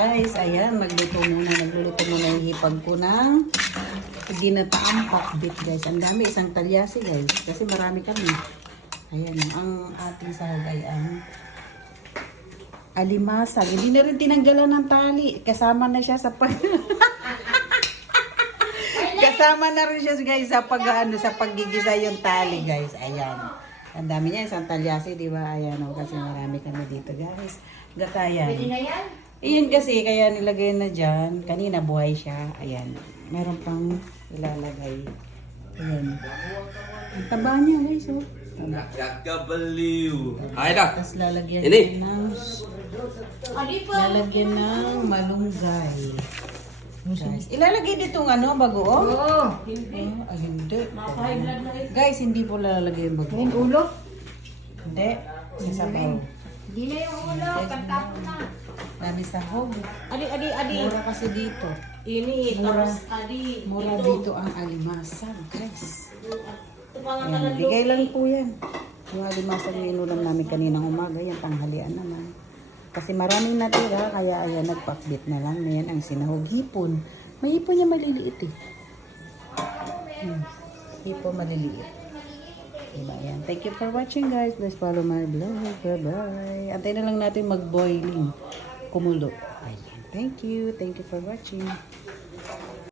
Guys, ayan, nagluluto muna yung hipag ko ng ginataang pakbit, guys. Ang dami, isang talyasi, guys. Kasi marami kami. Ayan, ang ating sahog ay ang alimasag. Hindi na rin tinanggalan ng tali. Kasama na siya sa kasama na rin siya, guys, sa sa paggigisa yung tali, guys. Ayan. Ang dami niya, isang talyasi, di ba? Ayan, kasi marami kami dito, guys. Gatayan. Pwede na yan? Iyan kasi, kaya nilagay na dyan. Kanina buhay siya. Ayan. Meron pang ilalagay. Ayan. Ang taba niya, guys. Oh. Nakakabaliw. Ay na. Tapos lalagyan Ini. ng malunggay. Guys, ilalagay ditong bagoong? Oo. Ay, hindi. Guys, hindi po lalagay yung bagoong. Yung ulo? Hindi. Sasabaw. Hindi na yung ulo. Pagtapon na. Dami sahog. Adi. Mura kasi dito. Ini. Mura. Tapos adi. Mura dito ang alimasag, guys. Ito pa nga Ayan, bigay lang po yan. Yung alimasag na inulam namin kaninang umaga, yan tanghalian naman. Kasi maraming natira, kaya ayan, nagpakbit na lang. Na yan ang sinahog. Hipon. May hipon niya maliliit eh. Hipon maliliit. Diba yan. Thank you for watching, guys. Please follow my vlog. Bye-bye. Antayin na lang natin mag-boiling. Kumulo. Ayan. Thank you. Thank you for watching.